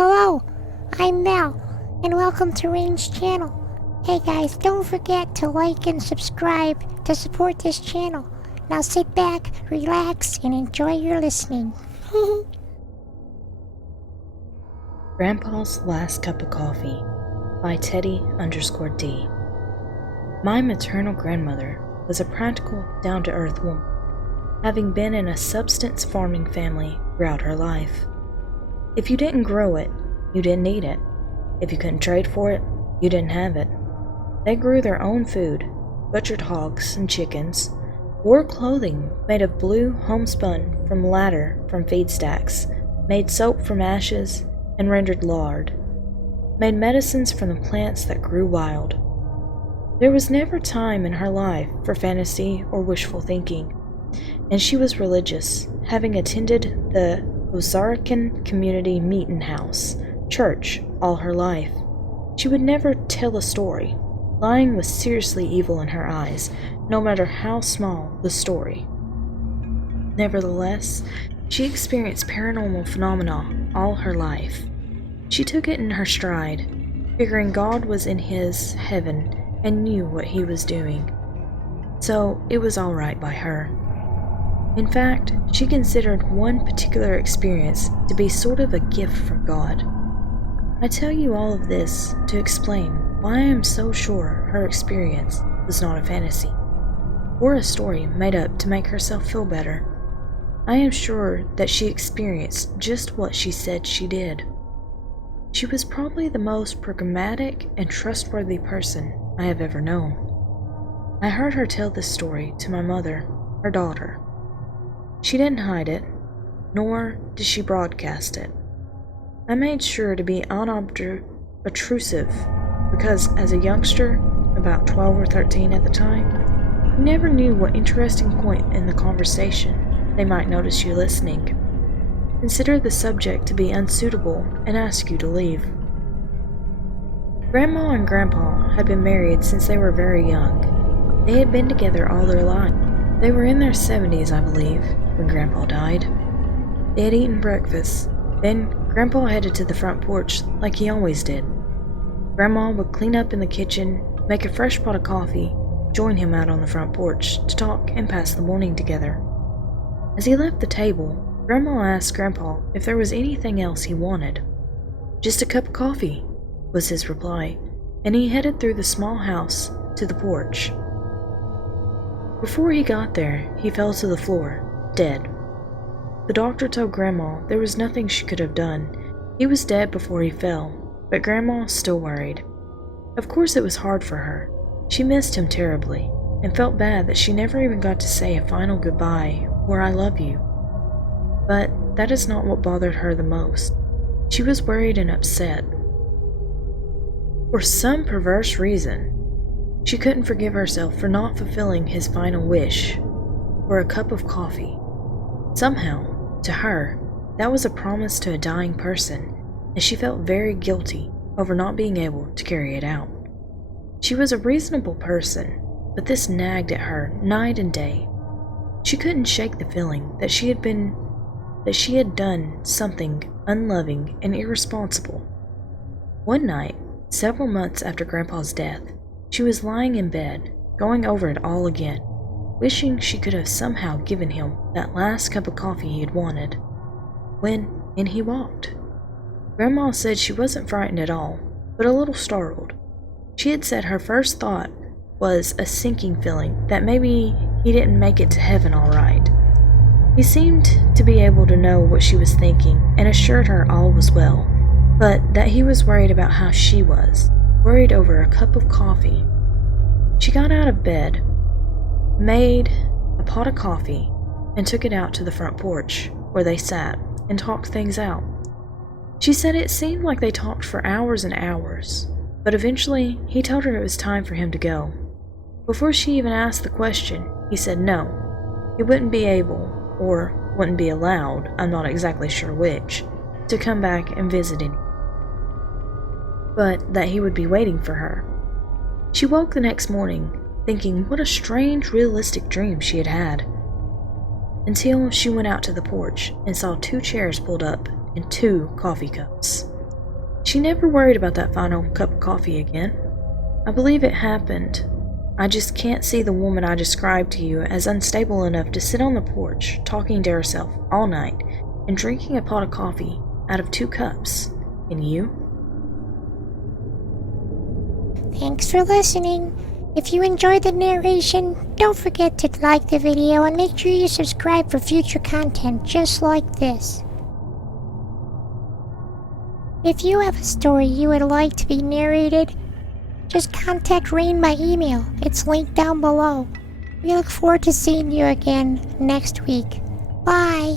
Hello, I'm Mel, and welcome to Range Channel. Hey guys, don't forget to like and subscribe to support this channel. Now sit back, relax, and enjoy your listening. Grandpa's Last Cup of Coffee by Teddy_D. My maternal grandmother was a practical, down-to-earth woman, having been in a subsistence farming family throughout her life. If you didn't grow it, you didn't eat it. If you couldn't trade for it, you didn't have it. They grew their own food, butchered hogs and chickens, wore clothing made of blue homespun from ladder from feed stacks, made soap from ashes, and rendered lard, made medicines from the plants that grew wild. There was never time in her life for fantasy or wishful thinking, and she was religious, having attended the Ozarkan Community Meeting House church all her life. She would never tell a story. Lying was seriously evil in her eyes, no matter how small the story. Nevertheless, she experienced paranormal phenomena all her life. She took it in her stride, figuring God was in his heaven and knew what he was doing. So it was all right by her. In fact, she considered one particular experience to be sort of a gift from God. I tell you all of this to explain why I am so sure her experience was not a fantasy, or a story made up to make herself feel better. I am sure that she experienced just what she said she did. She was probably the most pragmatic and trustworthy person I have ever known. I heard her tell this story to my mother, her daughter. She didn't hide it, nor did she broadcast it. I made sure to be unobtrusive because as a youngster, about 12 or 13 at the time, you never knew what interesting point in the conversation they might notice you listening, consider the subject to be unsuitable, and ask you to leave. Grandma and Grandpa had been married since they were very young. They had been together all their life. They were in their 70s, I believe, when Grandpa died. They had eaten breakfast. Then Grandpa headed to the front porch like he always did. Grandma would clean up in the kitchen, make a fresh pot of coffee, join him out on the front porch to talk and pass the morning together. As he left the table, Grandma asked Grandpa if there was anything else he wanted. "Just a cup of coffee," was his reply, and he headed through the small house to the porch. Before he got there, he fell to the floor, dead. The doctor told Grandma there was nothing she could have done. He was dead before he fell, but Grandma still worried. Of course it was hard for her. She missed him terribly, and felt bad that she never even got to say a final goodbye or "I love you." But that is not what bothered her the most. She was worried and upset. For some perverse reason, she couldn't forgive herself for not fulfilling his final wish, for a cup of coffee. Somehow, to her, that was a promise to a dying person, and she felt very guilty over not being able to carry it out. She was a reasonable person, but this nagged at her night and day. She couldn't shake the feeling that she had done something unloving and irresponsible. One night, several months after Grandpa's death, she was lying in bed, going over it all again, wishing she could have somehow given him that last cup of coffee he had wanted, when in he walked. Grandma said she wasn't frightened at all, but a little startled. She had said her first thought was a sinking feeling that maybe he didn't make it to heaven all right. He seemed to be able to know what she was thinking and assured her all was well, but that he was worried about how she was, worried over a cup of coffee. She got out of bed, made a pot of coffee, and took it out to the front porch, where they sat and talked things out. She said it seemed like they talked for hours and hours, but eventually he told her it was time for him to go. Before she even asked the question, he said no, he wouldn't be able, or wouldn't be allowed, I'm not exactly sure which, to come back and visit him, but that he would be waiting for her. She woke the next morning, thinking what a strange, realistic dream she had had, until she went out to the porch and saw 2 chairs pulled up and 2 coffee cups. She never worried about that final cup of coffee again. I believe it happened. I just can't see the woman I described to you as unstable enough to sit on the porch talking to herself all night and drinking a pot of coffee out of 2 cups. And you? Thanks for listening. If you enjoyed the narration, don't forget to like the video and make sure you subscribe for future content just like this. If you have a story you would like to be narrated, just contact Rain by email. It's linked down below. We look forward to seeing you again next week. Bye!